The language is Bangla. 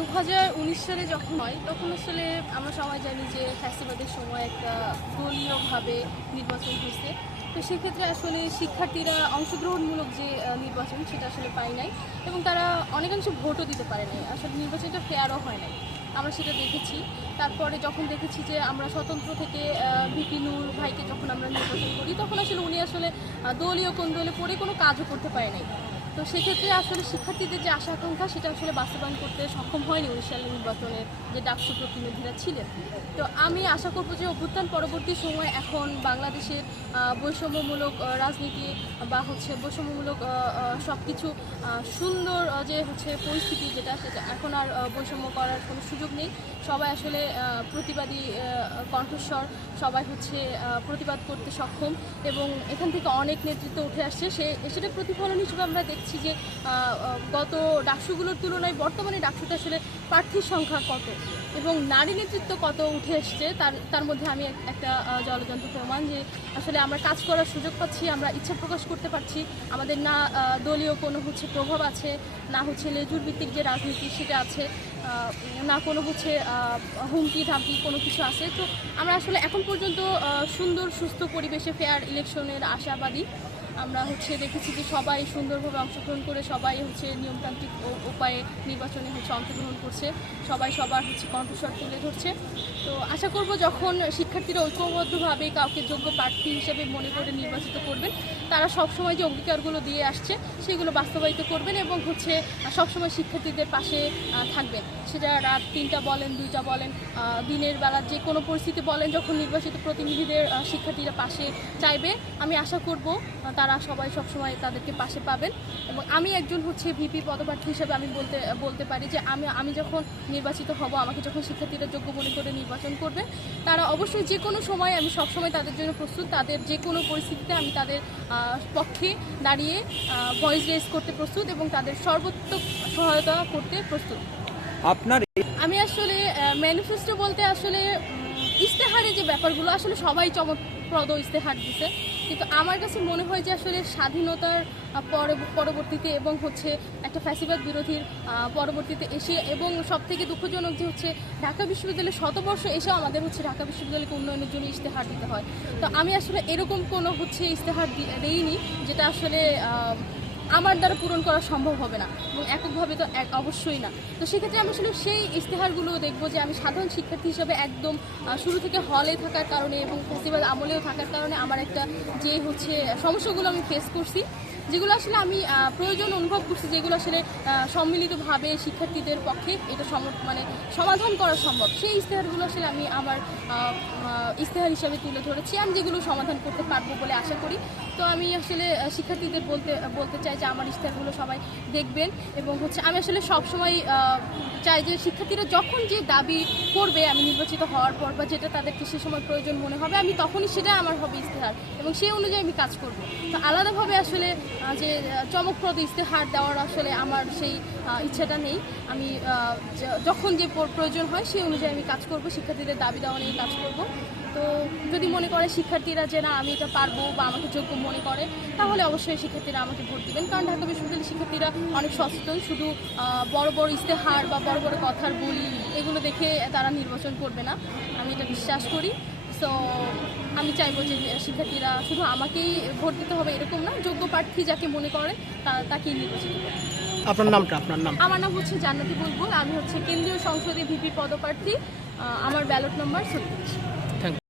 দু হাজার উনিশ সালে যখন হয়, তখন আসলে আমরা সবাই জানি যে ফ্যাসিবাদের সময় একটা দলীয়ভাবে নির্বাচন হয়েছে। তো সেক্ষেত্রে আসলে শিক্ষার্থীরা অংশগ্রহণমূলক যে নির্বাচন, সেটা আসলে পায় নাই এবং তারা অনেকাংশ ভোটও দিতে পারে নাই। আসলে নির্বাচনটা ফেয়ারও হয় নাই। আমরা সেটা দেখেছি। তারপরে যখন দেখেছি যে আমরা স্বতন্ত্র থেকে ভিপি নূর ভাইকে যখন আমরা নির্বাচন করি, তখন আসলে উনি আসলে দলীয় কোন দলে পড়ে কোনো কাজও করতে পারে নাই। তো সেক্ষেত্রে আসলে শিক্ষার্থীদের যে আশা আকাঙ্ক্ষা সেটা আসলে বাস্তবায়ন করতে সক্ষম হয়নি উনিশ সালের নির্বাচনে যে ডাকসু প্রতিনিধিরা ছিলেন। তো আমি আশা করব যে অভ্যুত্থান পরবর্তী সময় এখন বাংলাদেশের বৈষম্যমূলক রাজনীতি বা হচ্ছে বৈষম্যমূলক সব কিছু সুন্দর যে হচ্ছে পরিস্থিতি যেটা, সেটা এখন আর বৈষম্য করার কোনো সুযোগ নেই। সবাই আসলে প্রতিবাদী কণ্ঠস্বর, সবাই হচ্ছে প্রতিবাদ করতে সক্ষম এবং এখান থেকে অনেক নেতৃত্ব উঠে আসছে। সে, সেটা প্রতিফলন হিসেবে আমরা দেখছি যে গত ডাকসুগুলোর তুলনায় বর্তমানে ডাকসুতে আসলে প্রার্থীর সংখ্যা কত? এবং নারী নেতৃত্ব কত উঠে এসছে? তার তার মধ্যে আমি একটা জলযন্ত্র প্রমাণ যে, আসলে আমরা কাজ করার সুযোগ পাচ্ছি, আমরা ইচ্ছা প্রকাশ করতে পারছি। আমাদের না দলীয় কোনো হচ্ছে প্রভাব আছে, না হচ্ছে লেজুর ভিত্তিক যে রাজনীতি সেটা আছে না কোনো হচ্ছে হুমকি ধামকি কোনো কিছু আছে। তো আমরা আসলে এখন পর্যন্ত সুন্দর, সুস্থ পরিবেশে ফেয়ার ইলেকশনের আশাবাদী। আমরা হচ্ছে দেখেছি যে সবাই সুন্দরভাবে অংশগ্রহণ করে সবাই হচ্ছে নিয়মতান্ত্রিক উপায়ে নির্বাচনে হচ্ছে অংশগ্রহণ করছে। সবাই সবার হচ্ছে কণ্ঠস্বর তুলে ধরছে। তো আশা করব যখন শিক্ষার্থীরা ঐক্যবদ্ধভাবে কাউকে যোগ্য প্রার্থী হিসেবে মনে করে নির্বাচিত করবেন তারা সবসময় যে অঙ্গীকারগুলো দিয়ে আসছে, সেগুলো বাস্তবায়িত করবেন এবং হচ্ছে সবসময় শিক্ষার্থীদের পাশে থাকবেন। সেটা রাত তিনটা বলেন, দুইটা বলেন দিনের বেলা যে কোনো পরিস্থিতি বলেন, যখন নির্বাচিত প্রতিনিধিদের শিক্ষার্থীরা পাশে চাইবে, আমি আশা করব তারা সবাই সবসময় তাদেরকে পাশে পাবেন। এবং আমি একজন হচ্ছে ভিপি পদপ্রার্থী হিসেবে আমি বলতে বলতে পারি যে আমি আমি যখন নির্বাচিত হব, আমাকে যখন শিক্ষার্থীরা যোগ্য মনে করে নির্বাচন করবে, তারা অবশ্যই যে কোনো সময় আমি সবসময় তাদের জন্য প্রস্তুত, তাদের যে কোনো পরিস্থিতিতে আমি তাদের পক্ষে দাঁড়িয়ে ভয়েস রেস করতে প্রস্তুত এবং তাদের সর্বোত্তম সহায়তা করতে প্রস্তুত। আপনার আমি আসলে ম্যানিফেস্টো বলতে আসলে ইস্তেহারে যে ব্যাপারগুলো, আসলে সবাই চমকপ্রদ ইস্তেহার দিছে। কিন্তু আমার কাছে মনে হয় যে আসলে স্বাধীনতার পরবর্তীতে এবং হচ্ছে একটা ফ্যাসিবাদ বিরোধীর পরবর্তীতে এসে এবং সব থেকে দুঃখজনক যে হচ্ছে ঢাকা বিশ্ববিদ্যালয়ে শতবর্ষ এসেও আমাদের হচ্ছে ঢাকা বিশ্ববিদ্যালয়কে উন্নয়নের জন্য ইস্তেহার দিতে হয়। তো আমি আসলে এরকম কোনো হচ্ছে ইস্তেহার দেইনি, যেটা আসলে আমার দ্বারা পূরণ করা সম্ভব হবে না এবং এককভাবে তো এক অবশ্যই না। তো সেক্ষেত্রে আমি আসলে সেই ইশতেহারগুলো দেখব যে আমি সাধারণ শিক্ষার্থী হিসাবে একদম শুরু থেকে হলে থাকার কারণে এবং ফেস্টিভ্যাল আমলেও থাকার কারণে আমার একটা যে হচ্ছে সমস্যাগুলো আমি ফেস করছি। যেগুলো আসলে আমি প্রয়োজন অনুভব করছি, যেগুলো আসলে সম্মিলিতভাবে শিক্ষার্থীদের পক্ষে এটা সম- মানে সমাধান করা সম্ভব। সেই ইশতেহারগুলো আসলে আমি আমার ইশতেহার হিসাবে তুলে ধরেছি আমি যেগুলো সমাধান করতে পারব বলে আশা করি। তো আমি আসলে শিক্ষার্থীদের বলতে বলতে চাই যে আমার ইশতেহারগুলো সবাই দেখবেন এবং হচ্ছে আমি আসলে সবসময় চাই যে শিক্ষার্থীরা যখন যে দাবি করবে আমি নির্বাচিত হওয়ার পর বা যেটা তাদেরকে সে সময় প্রয়োজন মনে হবে, আমি তখনই সেটা আমার হবে ইশতেহার এবং সেই অনুযায়ী আমি কাজ করব। তো আলাদাভাবে আসলে যে চমকপ্রদ ইশতেহার দেওয়ার আসলে আমার সেই ইচ্ছাটা নেই। আমি যখন যে প্রয়োজন হয় সেই অনুযায়ী আমি কাজ করব, শিক্ষার্থীদের দাবি দেওয়া নিয়ে কাজ করব। তো যদি মনে করে শিক্ষার্থীরা যে, না, আমি এটা পারব বা আমাকে যোগ্য মনে করে, তাহলে অবশ্যই শিক্ষার্থীরা আমাকে ভোট দিবেন। কারণ ঢাকা বিশ্ববিদ্যালয়ের শিক্ষার্থীরা অনেক সচেতন। শুধু বড় বড় ইশতেহার বা বড় বড় কথার বলি এগুলো দেখে তারা নির্বাচন করবে না। আমি এটা বিশ্বাস করি। সো আমি চাইব যে শিক্ষার্থীরা শুধু আমাকেই ভোট দিতে হবে এরকম না যোগ্য প্রার্থী যাকে মনে করে তাকেই নির্বাচিত আপনার নামটা আপনার নাম? আমার নাম হচ্ছে জান্নাতি বুলবুল আমি হচ্ছে কেন্দ্রীয় সংসদে ভিপি পদপ্রার্থী আমার ব্যালট নম্বর ছত্রিশ